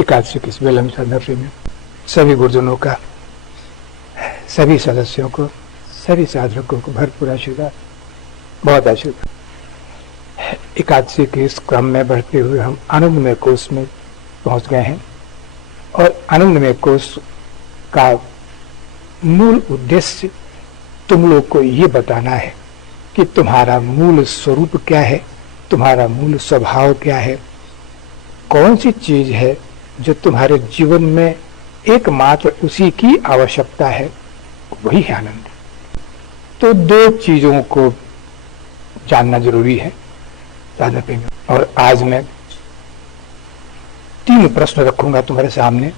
एकादशी की इस विलंब संदर्भ में सभी गुरुजनों का, सभी सदस्यों को, सभी साधकों को भरपूर आशीर्वाद, बहुत आशीर्वाद। एकादशी के इस क्रम में बढ़ते हुए हम आनंदमय कोष में पहुंच गए हैं और आनंदमय कोष का मूल उद्देश्य तुम लोग को ये बताना है कि तुम्हारा मूल स्वरूप क्या है, तुम्हारा मूल स्वभाव क्या है, कौन सी चीज है जो तुम्हारे जीवन में एकमात्र उसी की आवश्यकता है, वही है आनंद। तो दो चीजों को जानना जरूरी है साधक। और आज मैं 3 प्रश्न रखूंगा तुम्हारे सामने।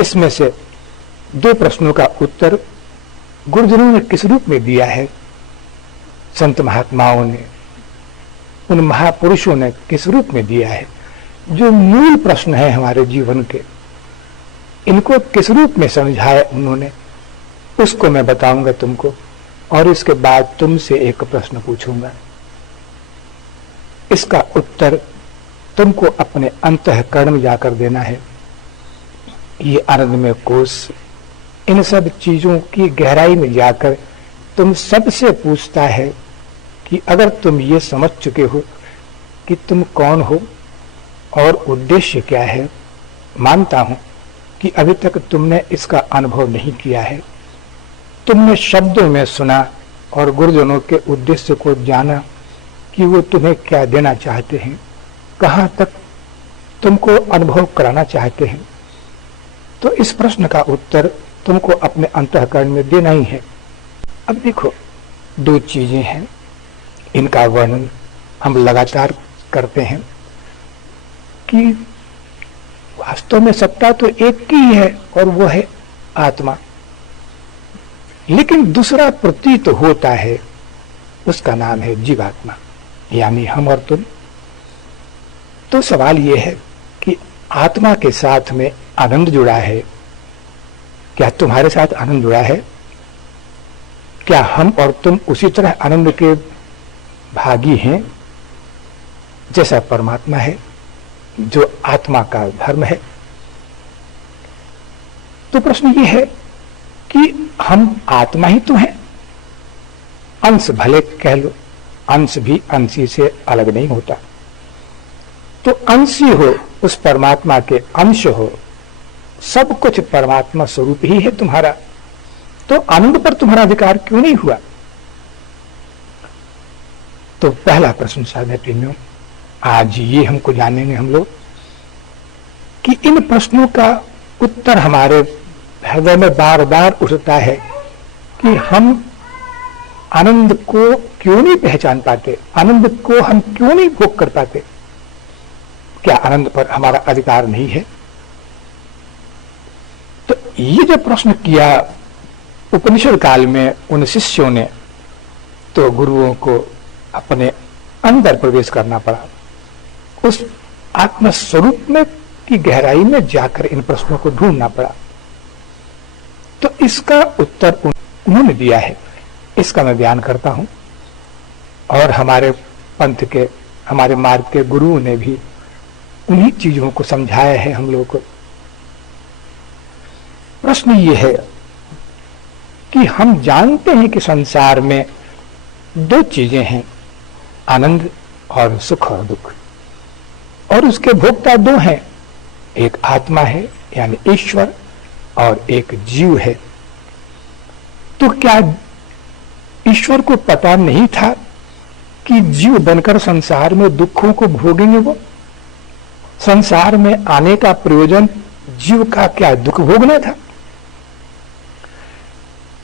इसमें से 2 प्रश्नों का उत्तर गुरुजनों ने किस रूप में दिया है, संत महात्माओं ने, उन महापुरुषों ने किस रूप में दिया है। जो मूल प्रश्न है हमारे जीवन के, इनको किस रूप में समझाया उन्होंने, उसको मैं बताऊंगा तुमको। और इसके बाद तुमसे एक प्रश्न पूछूंगा, इसका उत्तर तुमको अपने अंतःकरण में जाकर देना है। ये आनंदमय कोष इन सब चीजों की गहराई में जाकर तुम सबसे पूछता है कि अगर तुम ये समझ चुके हो कि तुम कौन हो और उद्देश्य क्या है, मानता हूं कि अभी तक तुमने इसका अनुभव नहीं किया है। तुमने शब्दों में सुना और गुरुजनों के उद्देश्य को जाना कि वो तुम्हें क्या देना चाहते हैं, कहां तक तुमको अनुभव कराना चाहते हैं। तो इस प्रश्न का उत्तर तुमको अपने अंतःकरण में देना ही है। अब देखो, 2 चीजें हैं, इनका वर्णन हम लगातार करते हैं कि वास्तव में सत्ता तो एक ही है और वो है आत्मा, लेकिन दूसरा प्रतीत होता है, उसका नाम है जीवात्मा, यानी हम और तुम। तो सवाल यह है कि आत्मा के साथ में आनंद जुड़ा है, क्या तुम्हारे साथ आनंद जुड़ा है? क्या हम और तुम उसी तरह आनंद के भागी हैं जैसा परमात्मा है, जो आत्मा का धर्म है? तो प्रश्न ये है कि हम आत्मा ही तो हैं, अंश भले कह लो, अंश भी अंशी से अलग नहीं होता। तो अंशी हो, उस परमात्मा के अंश हो, सब कुछ परमात्मा स्वरूप ही है तुम्हारा, तो आनंद पर तुम्हारा अधिकार क्यों नहीं हुआ? तो पहला प्रश्न साधक, आज ये हमको जानेंगे हम लोग कि इन प्रश्नों का उत्तर हमारे हृदय में बार बार उठता है कि हम आनंद को क्यों नहीं पहचान पाते, आनंद को हम क्यों नहीं भोग कर पाते। क्या आनंद पर हमारा अधिकार नहीं है? तो ये जो प्रश्न किया उपनिषद काल में उन शिष्यों ने, तो गुरुओं को अपने अंदर प्रवेश करना पड़ा, उस आत्म स्वरूप में की गहराई में जाकर इन प्रश्नों को ढूंढना पड़ा। तो इसका उत्तर उन्होंने दिया है, इसका मैं बयान करता हूं। और हमारे पंथ के, हमारे मार्ग के गुरुओं ने भी उन्हीं चीजों को समझाया है हम लोगों को। प्रश्न ये है कि हम जानते हैं कि संसार में 2 चीजें हैं, आनंद और सुख और दुख, और उसके भोक्ता 2 हैं, एक आत्मा है यानी ईश्वर और एक जीव है। तो क्या ईश्वर को पता नहीं था कि जीव बनकर संसार में दुखों को भोगेंगे? वो संसार में आने का प्रयोजन जीव का क्या दुख भोगना था?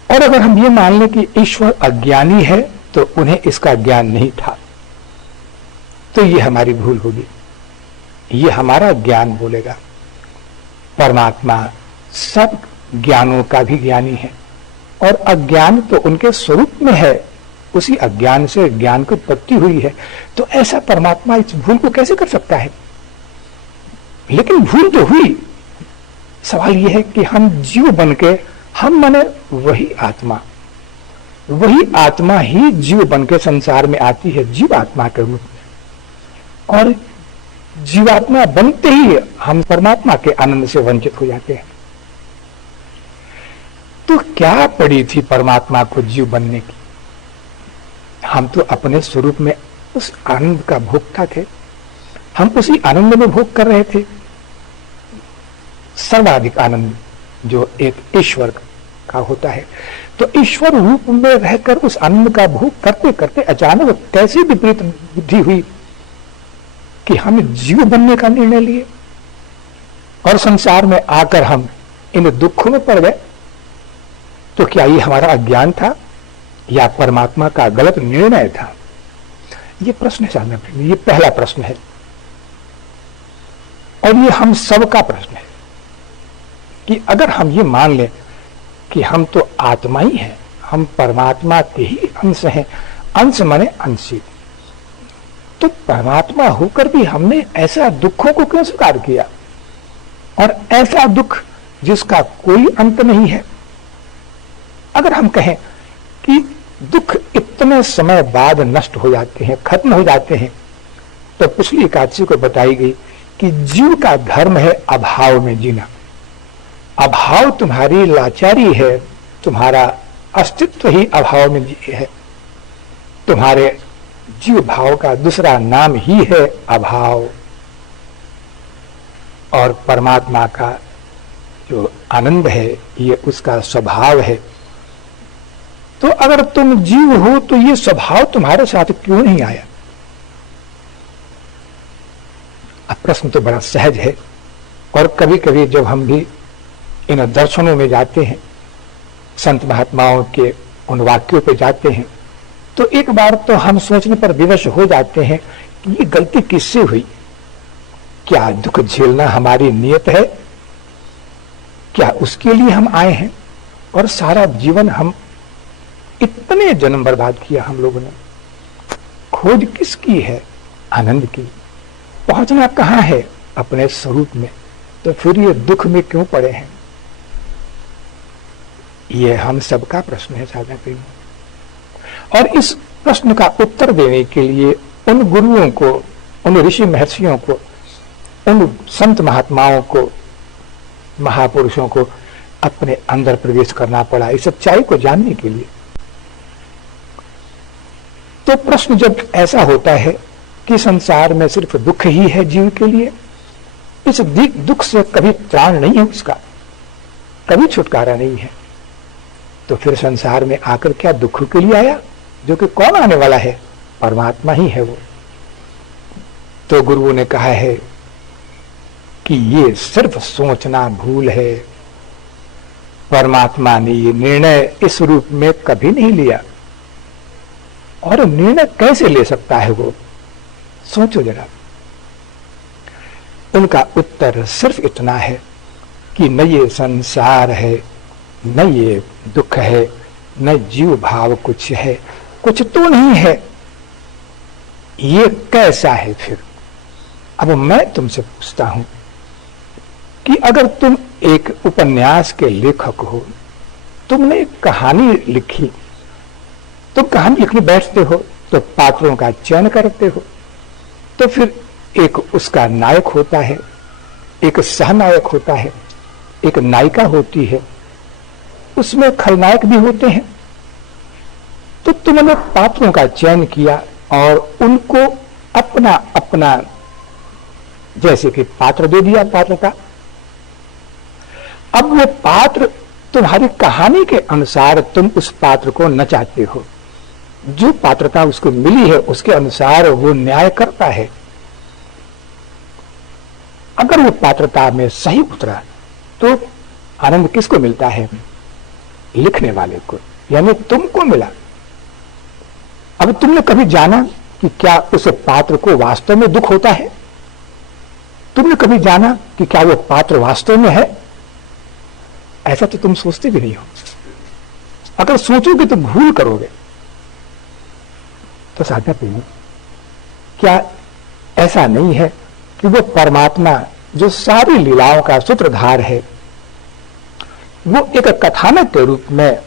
और अगर हम ये मान लें कि ईश्वर अज्ञानी है तो उन्हें इसका ज्ञान नहीं था, तो ये हमारी भूल होगी, ये हमारा ज्ञान बोलेगा। परमात्मा सब ज्ञानों का भी ज्ञानी है और अज्ञान तो उनके स्वरूप में है, उसी अज्ञान से ज्ञान की उत्पत्ति हुई है। तो ऐसा परमात्मा इस भूल को कैसे कर सकता है? लेकिन भूल तो हुई। सवाल यह है कि हम जीव बनके, हम माने वही आत्मा ही जीव बनके संसार में आती है, जीव आत्मा के रूप में। और जीवात्मा बनते ही हम परमात्मा के आनंद से वंचित हो जाते हैं। तो क्या पड़ी थी परमात्मा को जीव बनने की? हम तो अपने स्वरूप में उस आनंद का भोक्ता थे, हम उसी आनंद में भोग कर रहे थे। सर्वाधिक आनंद जो एक ईश्वर का होता है, तो ईश्वर रूप में रहकर उस आनंद का भोग करते करते अचानक कैसी विपरीत बुद्धि हुई कि हम जीव बनने का निर्णय लिए और संसार में आकर हम इन दुखों में पड़ गए। तो क्या ये हमारा अज्ञान था या परमात्मा का गलत निर्णय था? ये प्रश्न है, ये पहला प्रश्न है और ये हम सबका प्रश्न है कि अगर हम ये मान लें कि हम तो आत्मा ही हैं, हम परमात्मा के ही अंश हैं, अंश माने अंशी, तो परमात्मा होकर भी हमने ऐसा दुखों को क्यों स्वीकार किया? और ऐसा दुख जिसका कोई अंत नहीं है। अगर हम कहें कि दुख इतने समय बाद नष्ट हो जाते हैं, खत्म हो जाते हैं, तो पिछली एकादशी को बताई गई कि जीव का धर्म है अभाव में जीना। अभाव तुम्हारी लाचारी है, तुम्हारा अस्तित्व ही अभाव में है, तुम्हारे जीव भाव का दूसरा नाम ही है अभाव। और परमात्मा का जो आनंद है ये उसका स्वभाव है। तो अगर तुम जीव हो तो ये स्वभाव तुम्हारे साथ क्यों नहीं आया? अब प्रश्न तो बड़ा सहज है और कभी कभी जब हम भी इन दर्शनों में जाते हैं, संत महात्माओं के उन वाक्यों पे जाते हैं, तो एक बार तो हम सोचने पर विवश हो जाते हैं कि ये गलती किससे हुई? क्या दुख झेलना हमारी नियत है? क्या उसके लिए हम आए हैं? और सारा जीवन हम इतने जन्म बर्बाद किया हम लोगों ने, खोज किसकी है? आनंद की। पहुंचना कहां है? अपने स्वरूप में। तो फिर ये दुख में क्यों पड़े हैं? ये हम सबका प्रश्न है साधना प्रेमी। और इस प्रश्न का उत्तर देने के लिए उन गुरुओं को, उन ऋषि महर्षियों को, उन संत महात्माओं को, महापुरुषों को अपने अंदर प्रवेश करना पड़ा इस सच्चाई को जानने के लिए। तो प्रश्न जब ऐसा होता है कि संसार में सिर्फ दुख ही है जीव के लिए, इस दुख से कभी त्राण नहीं है उसका, कभी छुटकारा नहीं है, तो फिर संसार में आकर क्या दुख के लिए आया? जो कि कौन आने वाला है? परमात्मा ही है वो। तो गुरुओं ने कहा है कि ये सिर्फ सोचना भूल है। परमात्मा ने ये निर्णय इस रूप में कभी नहीं लिया। और निर्णय कैसे ले सकता है वो? सोचो जरा। उनका उत्तर सिर्फ इतना है कि न ये संसार है, न ये दुख है, न जीव भाव कुछ है, कुछ तो नहीं है। ये कैसा है फिर? अब मैं तुमसे पूछता हूं कि अगर तुम एक उपन्यास के लेखक हो, तुमने एक कहानी लिखी, तुम कहानी लिखने बैठते हो तो पात्रों का चयन करते हो, तो फिर एक उसका नायक होता है, एक सहनायक होता है, एक नायिका होती है, उसमें खलनायक भी होते हैं। तो तुमने पात्रों का चयन किया और उनको अपना अपना जैसे कि पात्र दे दिया, पात्र का। अब वो पात्र तुम्हारी कहानी के अनुसार तुम उस पात्र को नचाते हो, जो पात्रता उसको मिली है उसके अनुसार वो न्याय करता है। अगर वो पात्रता में सही उतरा तो आनंद किसको मिलता है? लिखने वाले को, यानी तुमको मिला। अब तुमने कभी जाना कि क्या उस पात्र को वास्तव में दुख होता है? तुमने कभी जाना कि क्या वो पात्र वास्तव में है? ऐसा तो तुम सोचते भी नहीं हो। अगर सोचोगे तो भूल करोगे। तो साधना प्रेमी, क्या ऐसा नहीं है कि वो परमात्मा जो सारी लीलाओं का सूत्रधार है, वो एक कथानक के रूप में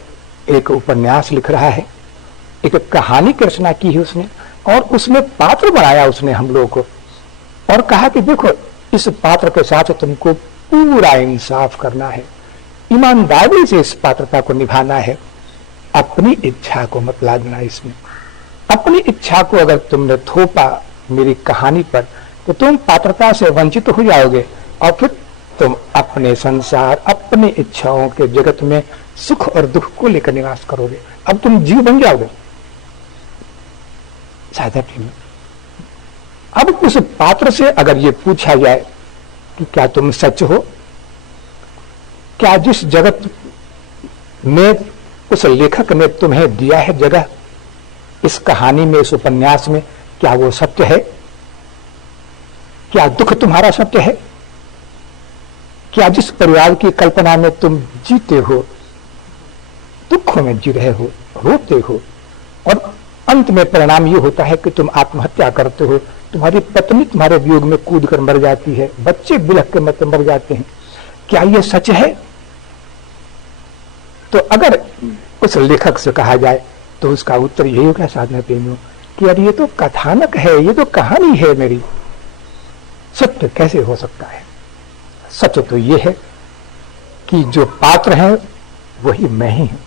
एक उपन्यास लिख रहा है, एक कहानी की रचना की है उसने, और उसमें पात्र बनाया उसने हम लोगों को। और कहा कि देखो, इस पात्र के साथ तुमको पूरा इंसाफ करना है, ईमानदारी से इस पात्रता को निभाना है, अपनी इच्छा को मत लादना इसमें। अपनी इच्छा को अगर तुमने थोपा मेरी कहानी पर तो तुम पात्रता से वंचित हो जाओगे और फिर तुम अपने संसार, अपनी इच्छाओं के जगत में सुख और दुख को लेकर निवास करोगे। अब तुम जीव बन जाओगे। साधा प्रेम, अब उस पात्र से अगर ये पूछा जाए कि क्या तुम सच हो, क्या जिस जगत में उस लेखक ने तुम्हें दिया है जगह, इस कहानी में, इस उपन्यास में, क्या वो सत्य है? क्या दुख तुम्हारा सत्य है? क्या जिस परिवार की कल्पना में तुम जीते हो, दुखों में जी रहे हो, रोते हो और अंत में परिणाम ये होता है कि तुम आत्महत्या करते हो, तुम्हारी पत्नी तुम्हारे वियोग में कूद कर मर जाती है, बच्चे बिलख के मर जाते हैं, क्या ये सच है? तो अगर उस लेखक से कहा जाए तो उसका उत्तर यही होगा साधना प्रेमियों कि अरे ये तो कथानक है, ये तो कहानी है मेरी, सत्य कैसे हो सकता है? सत्य तो ये है कि जो पात्र है वही मैं ही हूं,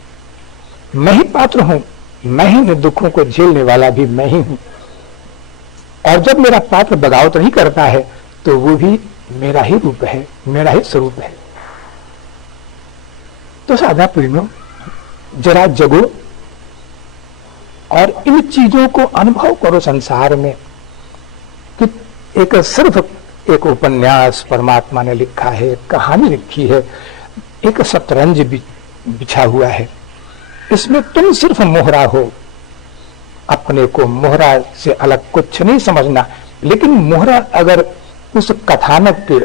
मैं ही पात्र हूं, मैं ही दुखों को झेलने वाला भी मैं ही हूं। और जब मेरा पात्र बगावत नहीं करता है तो वो भी मेरा ही रूप है, मेरा ही स्वरूप है। तो साधना प्रेमियों, जरा जगो और इन चीजों को अनुभव करो संसार में कि एक सिर्फ एक उपन्यास परमात्मा ने लिखा है, कहानी लिखी है, एक शतरंज बिछा हुआ है, इसमें तुम सिर्फ मोहरा हो। अपने को मोहरा से अलग कुछ नहीं समझना, लेकिन मोहरा अगर उस कथानक के,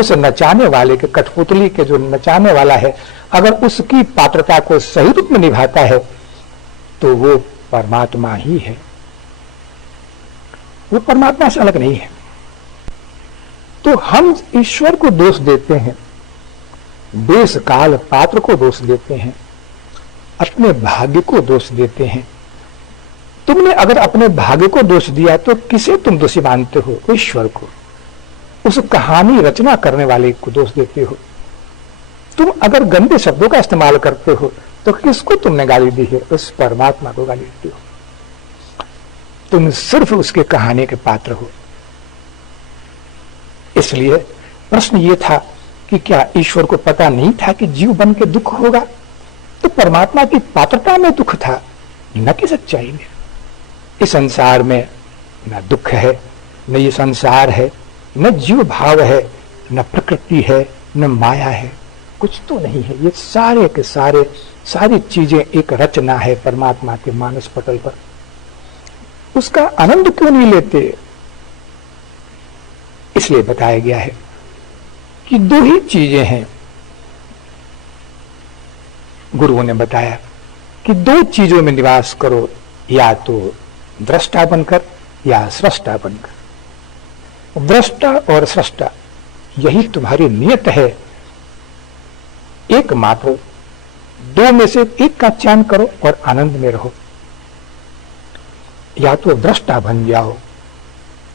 उस नचाने वाले के, कठपुतली के जो नचाने वाला है, अगर उसकी पात्रता को सही रूप में निभाता है तो वो परमात्मा ही है, वो परमात्मा से अलग नहीं है। तो हम ईश्वर को दोष देते हैं, देश काल पात्र को दोष देते हैं, अपने भाग्य को दोष देते हैं। तुमने अगर अपने भाग्य को दोष दिया तो किसे तुम दोषी मानते हो? ईश्वर को, उस कहानी रचना करने वाले को दोष देते हो। तुम अगर गंदे शब्दों का इस्तेमाल करते हो तो किसको तुमने गाली दी है? उस परमात्मा को गाली देते हो। तुम सिर्फ उसके कहानी के पात्र हो। इसलिए प्रश्न ये था कि क्या ईश्वर को पता नहीं था कि जीव बन के दुख होगा? तो परमात्मा की पात्रता में दुख था, न कि सच्चाई में। इस संसार में न दुख है, न ये संसार है, न जीव भाव है, न प्रकृति है, न माया है, कुछ तो नहीं है। ये सारे के सारे, सारी चीजें एक रचना है परमात्मा के मानस पटल पर। उसका आनंद क्यों नहीं लेते? इसलिए बताया गया है कि दो ही चीजें हैं। गुरुओं ने बताया कि दो चीजों में निवास करो, या तो दृष्टा बनकर या सृष्टा बनकर। दृष्टा और सृष्टा यही तुम्हारी नियत है। एकमात्र दो में से एक का चयन करो और आनंद में रहो। या तो दृष्टा बन जाओ,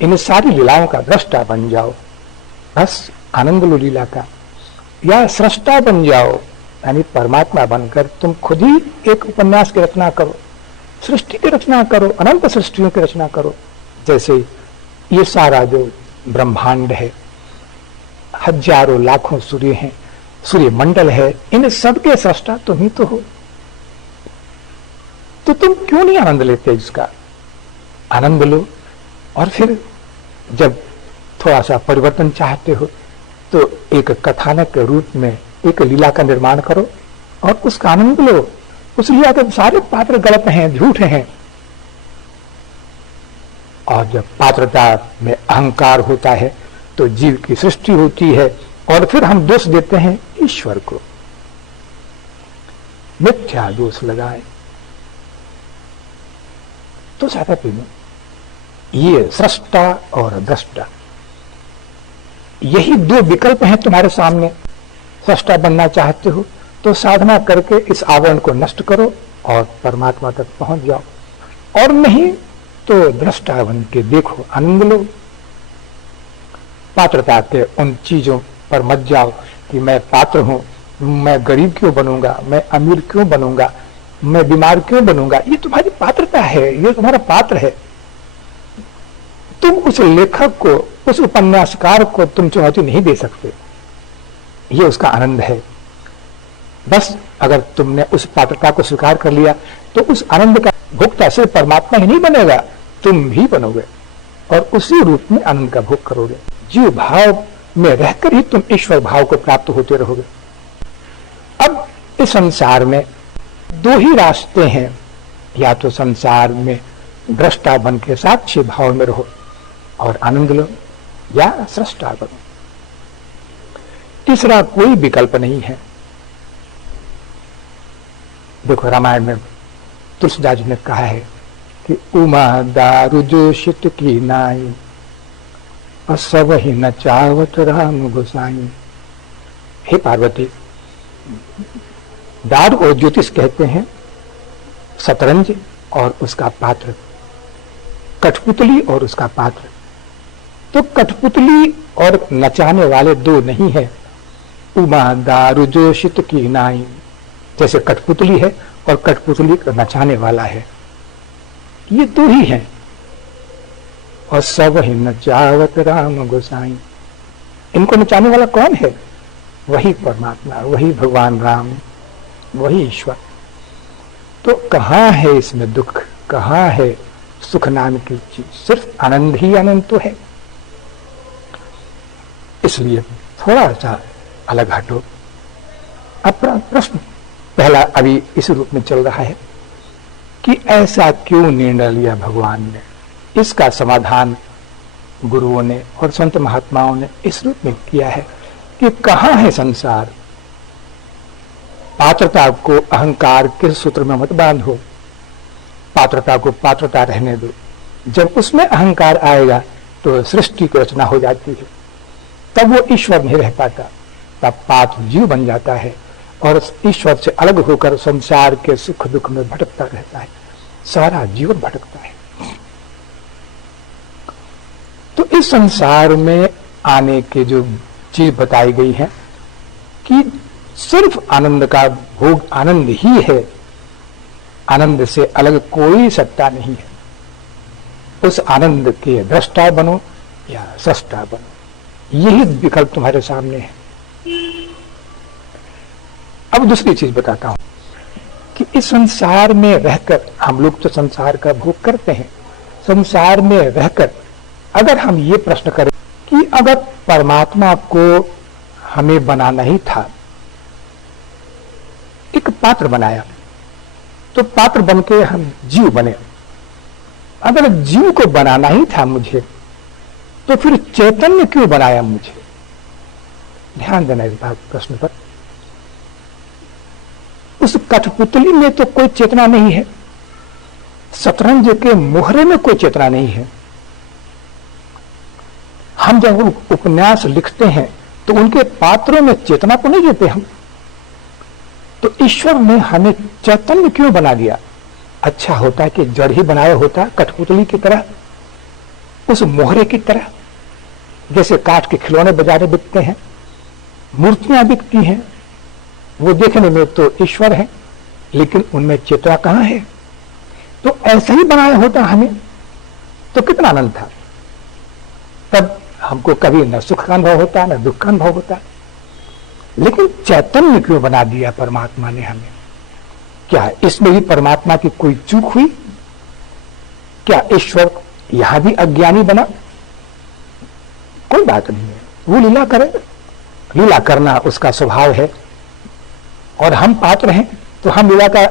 इन सारी लीलाओं का दृष्टा बन जाओ, बस आनंद लो लीला का, या सृष्टा बन जाओ, यानी परमात्मा बनकर तुम खुद ही एक उपन्यास की रचना करो, सृष्टि की रचना करो, अनंत सृष्टियों की रचना करो। जैसे ये सारा जो ब्रह्मांड है, हजारों लाखों सूर्य हैं, सूर्य मंडल है, इन सब के सृष्टा तुम ही तो हो। तो तुम क्यों नहीं आनंद लेते? इसका आनंद लो। और फिर जब थोड़ा सा परिवर्तन चाहते हो तो एक कथानक के रूप में एक लीला का निर्माण करो और उसका आनंद लो। उस लीला के सारे पात्र गलत हैं, झूठे हैं। और जब पात्रता में अहंकार होता है तो जीव की सृष्टि होती है और फिर हम दोष देते हैं ईश्वर को, मिथ्या दोष लगाए। तो साधा प्रेमी, ये सृष्टा और दृष्टा, यही दो विकल्प हैं तुम्हारे सामने। सृष्टा बनना चाहते हो तो साधना करके इस आवरण को नष्ट करो और परमात्मा तक पहुंच जाओ, और नहीं तो दृष्टा बन के देखो, आनंद लो। पात्रता के उन चीजों पर मत जाओ कि मैं पात्र हूं, मैं गरीब क्यों बनूंगा, मैं अमीर क्यों बनूंगा, मैं बीमार क्यों बनूंगा। ये तुम्हारी पात्रता है, ये तुम्हारा पात्र है। तुम उस लेखक को, उस उपन्यासकार को तुम चुनौती नहीं दे सकते। ये उसका आनंद है। बस अगर तुमने उस पात्रता को स्वीकार कर लिया तो उस आनंद का भोक्ता सिर्फ परमात्मा ही नहीं बनेगा, तुम भी बनोगे और उसी रूप में आनंद का भोग करोगे। जीव भाव में रहकर ही तुम ईश्वर भाव को प्राप्त होते रहोगे। अब इस संसार में दो ही रास्ते हैं, या तो संसार में दृष्टा बन के साक्षी भाव में रहो और आनंद लो, या सृष्टा बनो। तीसरा कोई विकल्प नहीं है। देखो रामायण में तुलसीदास जी ने कहा है कि उमा दारु जोशित की नाई और सब ही न चावत राम गोसाई। हे पार्वती, दारू और ज्योतिष कहते हैं शतरंज और उसका पात्र, कठपुतली और उसका पात्र। तो कठपुतली और नचाने वाले दो नहीं है। उमा दारू जोशित की नाई, जैसे कठपुतली है और कठपुतली का नचाने वाला है, ये दो ही हैं। और सब ही नचावत राम गोसाई, इनको नचाने वाला कौन है? वही परमात्मा, वही भगवान राम, वही ईश्वर। तो कहां है इसमें दुख, कहां है सुख नाम की चीज? सिर्फ आनंद ही आनंद तो है। इसलिए थोड़ा सा अलग हटो। अब प्रश्न पहला अभी इस रूप में चल रहा है कि ऐसा क्यों निर्णय लिया भगवान ने। इसका समाधान गुरुओं ने और संत महात्माओं ने इस रूप में किया है कि कहां है संसार। पात्रता को अहंकार के सूत्र में मत बांधो, पात्रता को पात्रता रहने दो। जब उसमें अहंकार आएगा तो सृष्टि की रचना हो जाती है, तब वो ईश्वर नहीं रह पाता, तब पात्र जीव बन जाता है और ईश्वर से अलग होकर संसार के सुख दुख में भटकता रहता है, सारा जीवन भटकता है। तो इस संसार में आने के जो चीज बताई गई है कि सिर्फ आनंद का भोग आनंद ही है, आनंद से अलग कोई सत्ता नहीं है। उस आनंद के दृष्टा बनो या सृष्टा बनो, यही विकल्प तुम्हारे सामने है। अब दूसरी चीज बताता हूं कि इस संसार में रहकर, हम लोग तो संसार का भोग करते हैं, संसार में रहकर अगर हम ये प्रश्न करें कि अगर परमात्मा को हमें बनाना ही था, एक पात्र बनाया, तो पात्र बनके हम जीव बने। अगर जीव को बनाना ही था मुझे, तो फिर चैतन्य क्यों बनाया मुझे? ध्यान देना इस बात प्रश्न पर। उस कठपुतली में तो कोई चेतना नहीं है, शतरंज के मोहरे में कोई चेतना नहीं है। हम जब उपन्यास लिखते हैं तो उनके पात्रों में चेतना को नहीं देते हम। तो ईश्वर ने हमें चैतन्य क्यों बना दिया? अच्छा होता है कि जड़ ही बनाया होता कठपुतली की तरह, उस मोहरे की तरह। जैसे काठ के खिलौने बाजार में बिकते हैं, मूर्तियां बिकती हैं, वो देखने में तो ईश्वर है लेकिन उनमें चेतना कहां है? तो ऐसा ही बनाया होता हमें तो कितना आनंद था। तब हमको कभी न सुख का अनुभव होता न दुख का अनुभव होता। लेकिन चैतन्य क्यों बना दिया परमात्मा ने हमें? क्या इसमें भी परमात्मा की कोई चूक हुई? क्या ईश्वर यहां भी अज्ञानी बना? कोई बात नहीं है, वो लीला करे, लीला करना उसका स्वभाव है। और हम पात्र हैं तो हम लीला का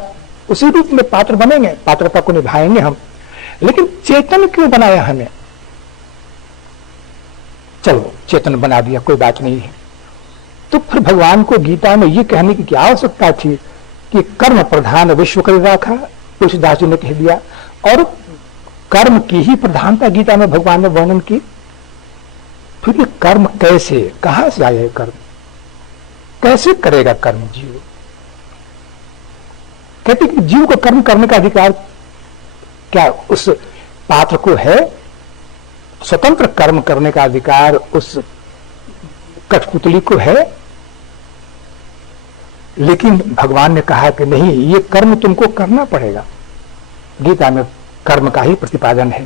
उसी रूप में पात्र बनेंगे, पात्रता को निभाएंगे हम। लेकिन चेतन क्यों बनाया हमें? चलो चेतन बना दिया, कोई बात नहीं है। तो फिर भगवान को गीता में ये कहने की क्या आवश्यकता थी कि कर्म प्रधान विश्व कर रखा? तुलसीदास जी ने कह दिया। और कर्म की ही प्रधानता गीता में भगवान ने वर्णन की। फिर ये कर्म कैसे, कहां से आए कर्म? कैसे करेगा कर्म जीव? कहते कि जीव को कर्म करने का अधिकार क्या उस पात्र को है? स्वतंत्र कर्म करने का अधिकार उस कठपुतली को है, लेकिन भगवान ने कहा कि नहीं, ये कर्म तुमको करना पड़ेगा। गीता में कर्म का ही प्रतिपादन है,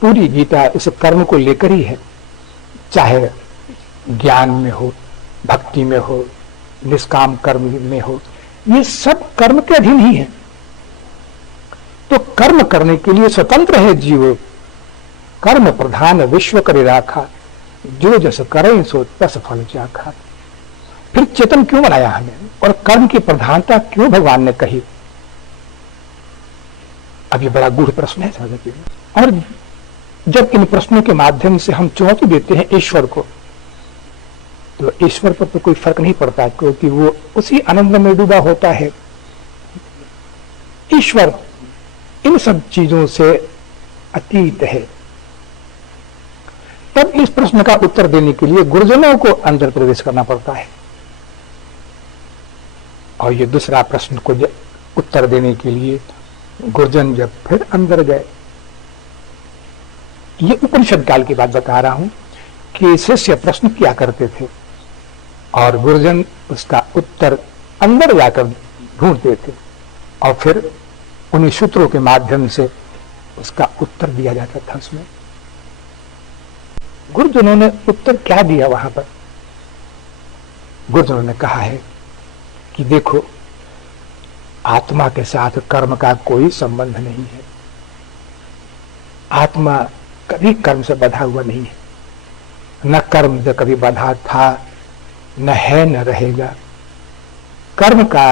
पूरी गीता इस कर्म को लेकर ही है, चाहे ज्ञान में हो, भक्ति में हो, निष्काम कर्म में हो, ये सब कर्म के अधीन ही है। तो कर्म करने के लिए स्वतंत्र है जीव। कर्म प्रधान विश्व करे राखा, जो जस करे सो तस फल चाखा। फिर चेतन क्यों बनाया हमें, और कर्म की प्रधानता क्यों भगवान ने कही? अब ये बड़ा गूढ़ प्रश्न है समझ। और जब इन प्रश्नों के माध्यम से हम चुनौती देते हैं ईश्वर को, तो ईश्वर पर तो कोई फर्क नहीं पड़ता, क्योंकि वो उसी आनंद में डूबा होता है। ईश्वर इन सब चीजों से अतीत है। तब इस प्रश्न का उत्तर देने के लिए गुरुजनों को अंदर प्रवेश करना पड़ता है। और ये दूसरा प्रश्न को उत्तर देने के लिए गुरुजन जब फिर अंदर गए, ये उपनिषद काल की बात बता रहा हूं कि शिष्य प्रश्न किया करते थे और गुरुजन उसका उत्तर अंदर जाकर ढूंढते थे, और फिर उन्हीं सूत्रों के माध्यम से उसका उत्तर दिया जाता था। उसमें गुरुजनों ने उत्तर क्या दिया वहां पर? गुरुजनों ने कहा है कि देखो, आत्मा के साथ कर्म का कोई संबंध नहीं है। आत्मा कभी कर्म से बंधा हुआ नहीं है, न कर्म से कभी बंधा था, न है, न रहेगा। कर्म का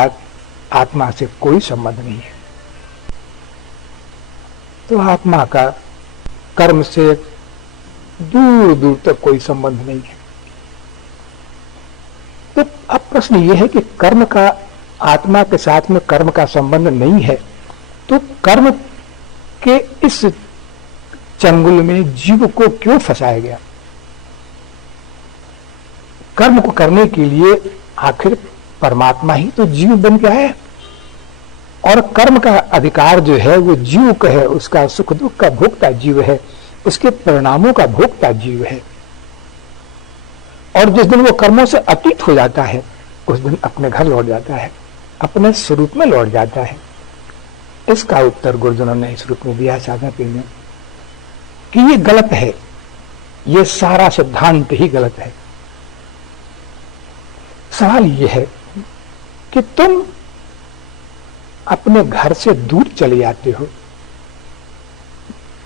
आत्मा से कोई संबंध नहीं है। तो आत्मा का कर्म से दूर दूर तक कोई संबंध नहीं है। तो अब प्रश्न यह है कि कर्म का आत्मा के साथ में कर्म का संबंध नहीं है, तो कर्म के इस चंगुल में जीव को क्यों फंसाया गया? कर्म को करने के लिए आखिर परमात्मा ही तो जीव बन गया है, और कर्म का अधिकार जो है वो जीव का है, उसका सुख दुख का भोक्ता जीव है, उसके परिणामों का भोक्ता जीव है। और जिस दिन वो कर्मों से अतीत हो जाता है, उस दिन अपने घर लौट जाता है, अपने स्वरूप में लौट जाता है। इसका उत्तर गुरुजनों ने इस रूप में दिया साधना में कि ये गलत है, ये सारा सिद्धांत ही गलत है। सवाल ये है कि तुम अपने घर से दूर चले जाते हो।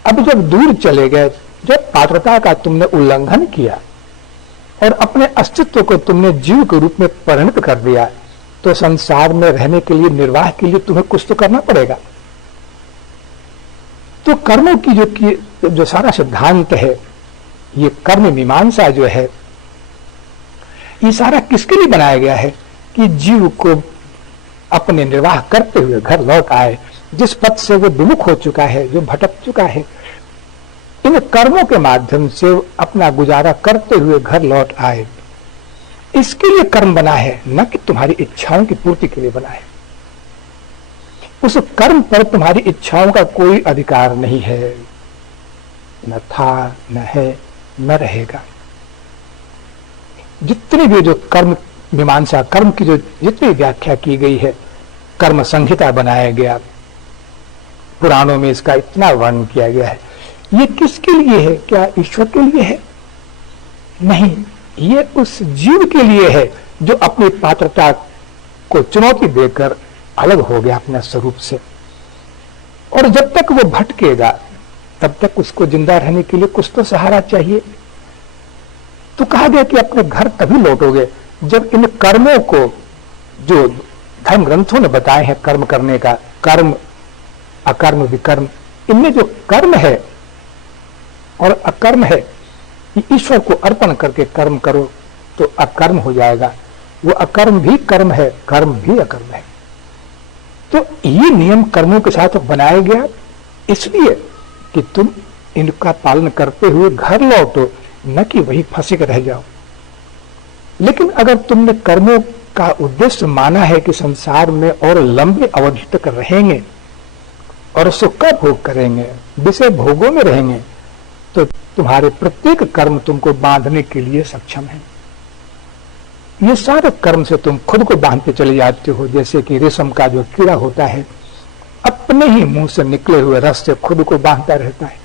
अब जब दूर चले गए, जब पात्रता का तुमने उल्लंघन किया और अपने अस्तित्व को तुमने जीव के रूप में परिणत कर दिया, तो संसार में रहने के लिए, निर्वाह के लिए तुम्हें कुछ तो करना पड़ेगा। तो कर्मों की जो सारा सिद्धांत है, ये कर्म मीमांसा जो है, ये सारा किसके लिए बनाया गया है? कि जीव को अपने निर्वाह करते हुए घर लौट आए। जिस पथ से वो विमुख हो चुका है, जो भटक चुका है, इन कर्मों के माध्यम से अपना गुजारा करते हुए घर लौट आए। इसके लिए कर्म बना है, न कि तुम्हारी इच्छाओं की पूर्ति के लिए बना है। उस कर्म पर तुम्हारी इच्छाओं का कोई अधिकार नहीं है, न था, न है, न रहेगा। जितनी भी जो कर्म मीमांसा, कर्म की जो जितनी व्याख्या की गई है, कर्म संहिता बनाया गया, पुराणों में इसका इतना वर्णन किया गया है, ये किसके लिए है? क्या ईश्वर के लिए है? नहीं, ये उस जीव के लिए है जो अपनी पात्रता को चुनौती देकर अलग हो गया अपने स्वरूप से। और जब तक वो भटकेगा, तब तक उसको जिंदा रहने के लिए कुछ तो सहारा चाहिए। तो कहा गया कि अपने घर तभी लौटोगे जब इन कर्मों को, जो धर्म ग्रंथों ने बताए हैं कर्म करने का, कर्म, अकर्म, विकर्म, इनमें जो कर्म है और अकर्म है, कि ईश्वर को अर्पण करके कर्म करो तो अकर्म हो जाएगा। वो अकर्म भी कर्म है, कर्म भी अकर्म है। तो ये नियम कर्मों के साथ बनाया गया इसलिए कि तुम इनका पालन करते हुए घर लौटो, न कि वही फंसे के रह जाओ। लेकिन अगर तुमने कर्मों का उद्देश्य माना है कि संसार में और लंबे अवधि तक रहेंगे और सुख का भोग करेंगे, विषय भोगों में रहेंगे, तो तुम्हारे प्रत्येक कर्म तुमको बांधने के लिए सक्षम है। ये सारे कर्म से तुम खुद को बांधते चले जाते हो, जैसे कि रेशम का जो कीड़ा होता है अपने ही मुंह से निकले हुए रस से खुद को बांधता रहता है।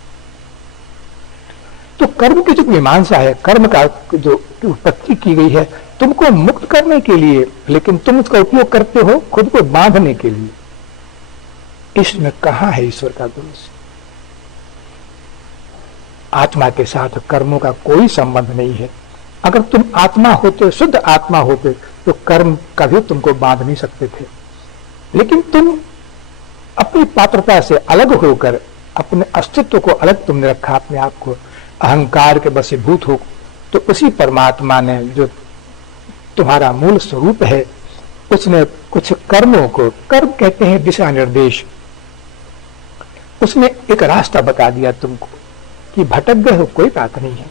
तो कर्म की जो मीमांसा है, कर्म का जो उत्पत्ति की गई है तुमको मुक्त करने के लिए, लेकिन तुम उसका उपयोग करते हो खुद को बांधने के लिए। इसमें कहां है ईश्वर का दोष? आत्मा के साथ कर्मों का कोई संबंध नहीं है। अगर तुम आत्मा होते, शुद्ध आत्मा होते, तो कर्म कभी तुमको बांध नहीं सकते थे। लेकिन तुम अपनी पात्रता से अलग होकर अपने अस्तित्व को अलग तुमने रखा, अपने आप को अहंकार के वशीभूत हो। तो उसी परमात्मा ने जो तुम्हारा मूल स्वरूप है, उसने कुछ कर्मों को, कर्म कहते हैं दिशा निर्देश, उसने एक रास्ता बता दिया तुमको कि भटक गए हो, कोई बात नहीं है,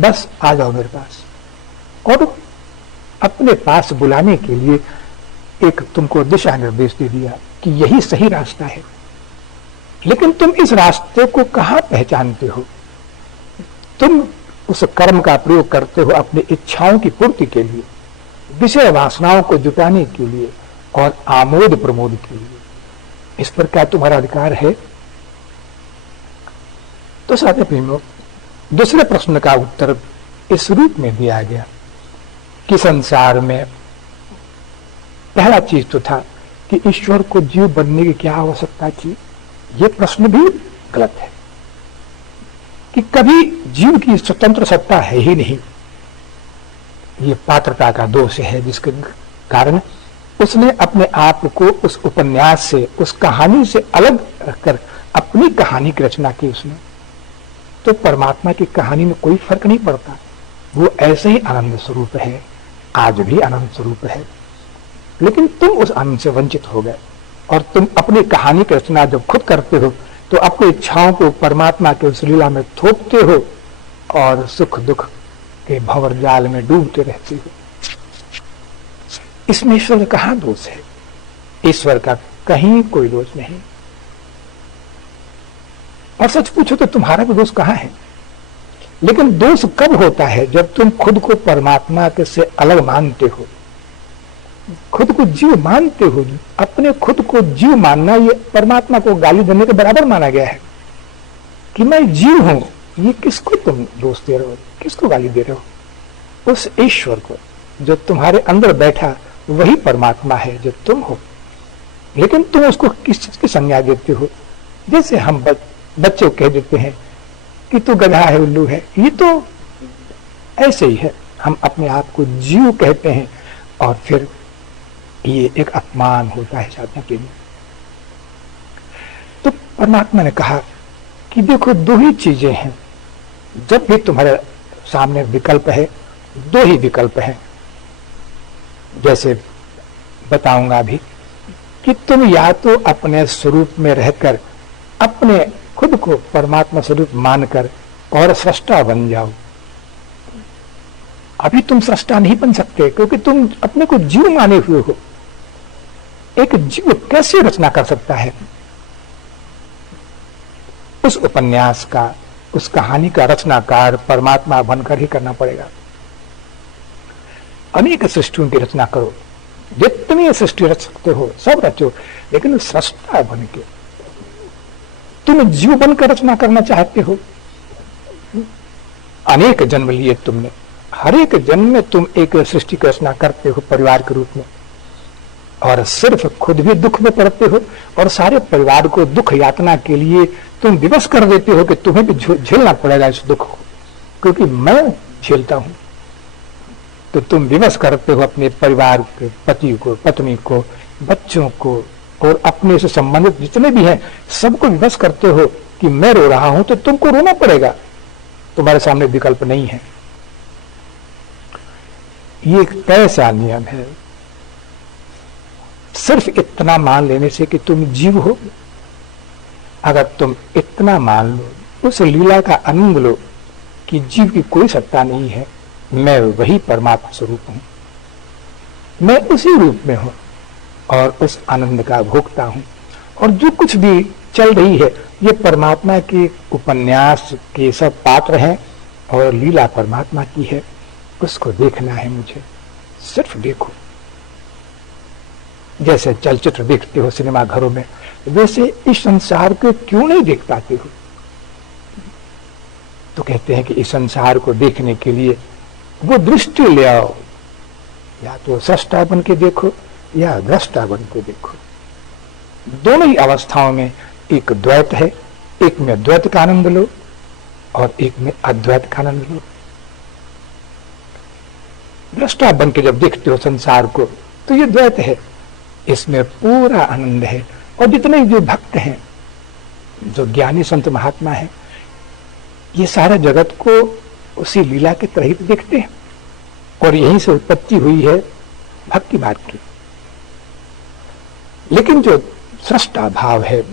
बस आ जाओ मेरे पास। और अपने पास बुलाने के लिए एक तुमको दिशा निर्देश दे दिया कि यही सही रास्ता है। लेकिन तुम इस रास्ते को कहां पहचानते हो? तुम उस कर्म का प्रयोग करते हो अपनी इच्छाओं की पूर्ति के लिए, विषय वासनाओं को जुटाने के लिए और आमोद प्रमोद के लिए। इस पर क्या तुम्हारा अधिकार है? तो साथी प्रेमियों, दूसरे प्रश्न का उत्तर इस रूप में दिया गया कि संसार में पहला चीज तो था कि ईश्वर को जीव बनने की क्या आवश्यकता थी। यह प्रश्न भी गलत है कि कभी जीव की स्वतंत्र सत्ता है ही नहीं। ये पात्रता का दोष है, जिसके कारण उसने अपने आप को उस उपन्यास से, उस कहानी से अलग रखकर अपनी कहानी की रचना की उसने। तो परमात्मा की कहानी में कोई फर्क नहीं पड़ता, वो ऐसे ही आनंद स्वरूप है, आज भी आनंद स्वरूप है। लेकिन तुम उस आनंद से वंचित हो गए और तुम अपनी कहानी की रचना जब खुद करते हो तो अपनी इच्छाओं को परमात्मा के उस लीला में थोपते हो और सुख दुख के भंवर जाल में डूबते रहते हो। इसमें ईश्वर का कहां दोष है? ईश्वर का कहीं कोई दोष नहीं। और सच पूछो तो तुम्हारा भी दोष कहां है? लेकिन दोष कब होता है? जब तुम खुद को परमात्मा के से अलग मानते हो, खुद को जीव मानते हो। अपने खुद को जीव मानना ये परमात्मा को गाली देने के बराबर माना गया है कि मैं जीव हूं। ये किसको तुम दोष दे रहे हो, किसको गाली दे रहे हो? उस ईश्वर को जो तुम्हारे अंदर बैठा, वही परमात्मा है जो तुम हो। लेकिन तुम उसको किस चीज की संज्ञा देते हो? जैसे हम बच्चों कह देते हैं कि तू गधा है, उल्लू है। ये तो ऐसे ही है, हम अपने आप को जीव कहते हैं और फिर ये एक अपमान होता है साधना के लिए। तो परमात्मा ने कहा कि देखो, दो ही चीजें हैं। जब भी तुम्हारे सामने विकल्प है, दो ही विकल्प हैं। जैसे बताऊंगा अभी कि तुम या तो अपने स्वरूप में रहकर अपने खुद को परमात्मा स्वरूप मानकर और सृष्टा बन जाओ। अभी तुम सृष्टा नहीं बन सकते क्योंकि तुम अपने को जीव माने हुए हो। एक जीव कैसे रचना कर सकता है? उस उपन्यास का, उस कहानी का रचनाकार परमात्मा बनकर ही करना पड़ेगा। अनेक सृष्टियों की रचना करो, जितनी सृष्टि रच सकते हो सब रचो, लेकिन सृष्टा बन के तुम जीव बनकर रचना करना चाहते हो। अनेक जन्म लिए तुमने, हर एक जन्म में तुम एक सृष्टि की रचना करते हो परिवार के रूप में, और सिर्फ खुद भी दुख में पड़ते हो और सारे परिवार को दुख यातना के लिए तुम विवश कर देते हो कि तुम्हें भी झेलना पड़ेगा इस दुख को, क्योंकि मैं झेलता हूं। तो तुम विवश करते हो अपने परिवार के पति को, पत्नी को, बच्चों को और अपने से संबंधित जितने भी हैं सबको विवश करते हो कि मैं रो रहा हूं तो तुमको रोना पड़ेगा, तुम्हारे सामने विकल्प नहीं है। ये एक कैसा नियम है? सिर्फ इतना मान लेने से कि तुम जीव हो, अगर तुम इतना मान लो, उस लीला का आनंद लो कि जीव की कोई सत्ता नहीं है, मैं वही परमात्मा स्वरूप हूं, मैं उसी रूप में हूं और उस आनंद का भोगता हूं, और जो कुछ भी चल रही है ये परमात्मा के उपन्यास के सब पात्र हैं और लीला परमात्मा की है, उसको देखना है मुझे। सिर्फ देखो, जैसे चलचित्र देखते हो सिनेमा घरों में, वैसे इस संसार को क्यों नहीं देख पाते हो? तो कहते हैं कि इस संसार को देखने के लिए वो दृष्टि ले आओ, या तो सृष्टा बन के देखो या दृष्टा बन के देखो। दोनों ही अवस्थाओं में एक द्वैत है, एक में द्वैत का आनंद लो और एक में अद्वैत का आनंद लो। दृष्टा बन के जब देखते हो संसार को तो ये द्वैत है, इसमें पूरा आनंद है। और जितने जो भक्त हैं, जो ज्ञानी संत महात्मा हैं, ये सारे जगत को उसी लीला के तहत देखते हैं और यहीं से उत्पत्ति हुई है भक्ति मार्ग की। लेकिन जो सृष्टा भाव है,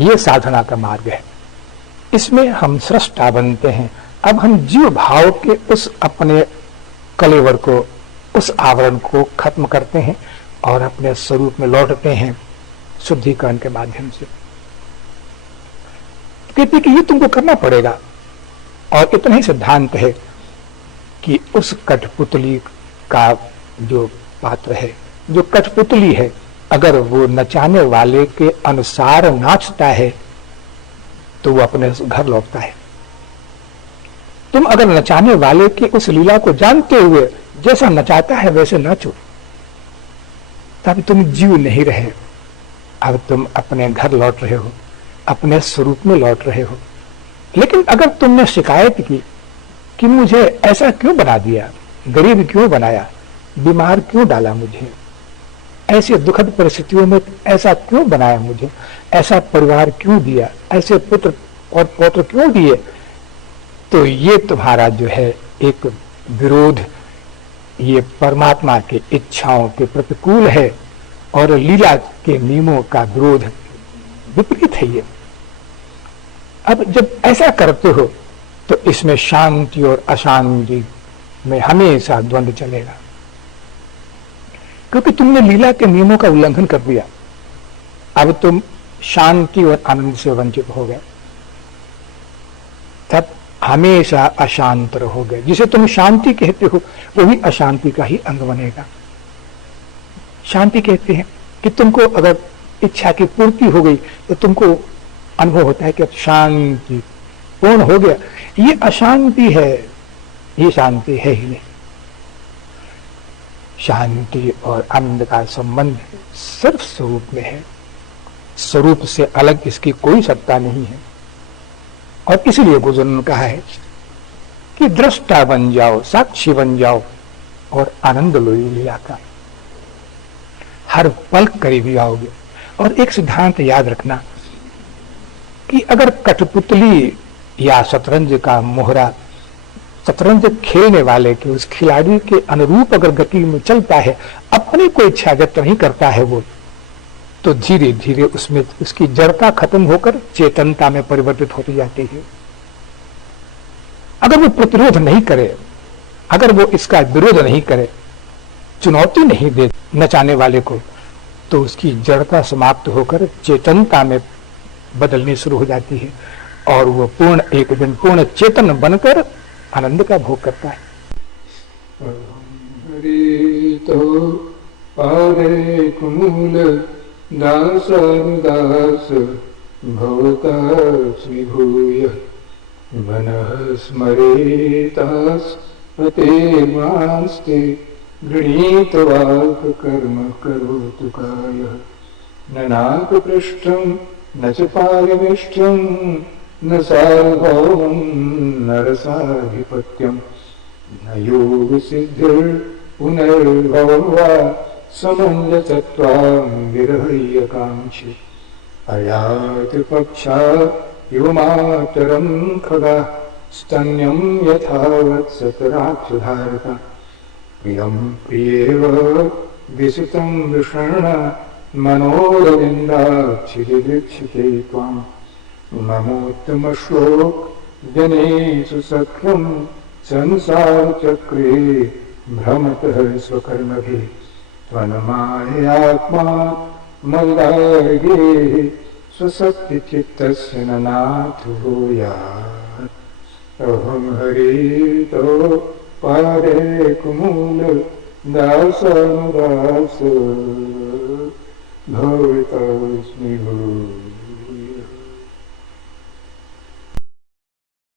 ये साधना का मार्ग है, इसमें हम सृष्टा बनते हैं। अब हम जीव भाव के उस अपने कलेवर को, उस आवरण को खत्म करते हैं और अपने स्वरूप में लौटते हैं शुद्धिकरण के माध्यम से। कहते कि ये तुमको करना पड़ेगा। और इतना ही सिद्धांत है कि उस कठपुतली का जो पात्र है, जो कठपुतली है, अगर वो नचाने वाले के अनुसार नाचता है तो वो अपने घर लौटता है। तुम अगर नचाने वाले के उस लीला को जानते हुए जैसा नचाता है वैसे नाचो, तब तुम जीव नहीं रहे। अब तुम अपने घर लौट रहे हो, अपने स्वरूप में लौट रहे हो। लेकिन अगर तुमने शिकायत की कि मुझे ऐसा क्यों बना दिया, गरीब क्यों बनाया, बीमार क्यों डाला मुझे, ऐसी दुखद परिस्थितियों में ऐसा क्यों बनाया मुझे, ऐसा परिवार क्यों दिया, ऐसे पुत्र और पौत्र क्यों दिए, तो ये तुम्हारा जो है एक विरोध, ये परमात्मा की इच्छाओं के प्रतिकूल है और लीला के नियमों का विरोध, विपरीत है ये। अब जब ऐसा करते हो तो इसमें शांति और अशांति में हमेशा द्वंद्व चलेगा, क्योंकि तुमने लीला के नियमों का उल्लंघन कर दिया। अब तुम शांति और आनंद से वंचित हो गए, तब हमेशा अशांत रहोगे। जिसे तुम शांति कहते हो वही अशांति का ही अंग बनेगा। शांति कहते हैं कि तुमको अगर इच्छा की पूर्ति हो गई तो तुमको अनुभव होता है कि अब शांति पूर्ण हो गया। ये अशांति है, ये शांति है ही नहीं। शांति और आनंद का संबंध सिर्फ स्वरूप में है, स्वरूप से अलग इसकी कोई सत्ता नहीं है। और इसलिए गुरुजनों ने कहा है कि दृष्टा बन जाओ, साक्षी बन जाओ और आनंद लो लीला का। हर पल करीबी आओगे। और एक सिद्धांत याद रखना कि अगर कठपुतली या शतरंज का मोहरा शतरंज खेलने वाले के, उस खिलाड़ी के अनुरूप अगर गति में चलता है, अपनी कोई इच्छा व्यक्त नहीं करता है वो, तो धीरे धीरे उसमें उसकी जड़ता खत्म होकर चेतनता में परिवर्तित होती जाती है। अगर वो प्रतिरोध नहीं करे, अगर वो इसका विरोध नहीं करे, चुनौती नहीं दे नचाने वाले को, तो उसकी जड़ता समाप्त होकर चेतनता में बदलनी शुरू हो जाती है और वो पूर्ण एक दिन पूर्ण चेतन बनकर आनंद का भोग करता है। तो पारे कुमूल दास भवतास विभूय मनः स्मरेतास अतेर्मास्ते गृहीत वाक् कर्म करोतु कायः न नाकपृष्ठं न च पारमेष्ठ्यं न सार्वभौमं न रसाधिपत्यं न योगसिद्धिर्पुनर्भवं वा समञ्जसत्वां विरह्यकाङ्क्षि अयाति पक्षा इव मातरं खगा स्तन्यं यथा वत्सतराक्षधारता प्रियं प्रियेव विसितं विषण्ण मनोरविन्दाक्षिदिदीक्षिते त्वां ममोत्तमश्लोक जनेषु सख्यं संसारचक्रे भ्रमतः स्वकर्मभिः त्वन्माययात्मा मल्लार्गे स्वशक्तिचित्तस्य न नाथो भूयात् अहं हरितो पादे कुमूल दासानुदास भवितोऽस्मि भूः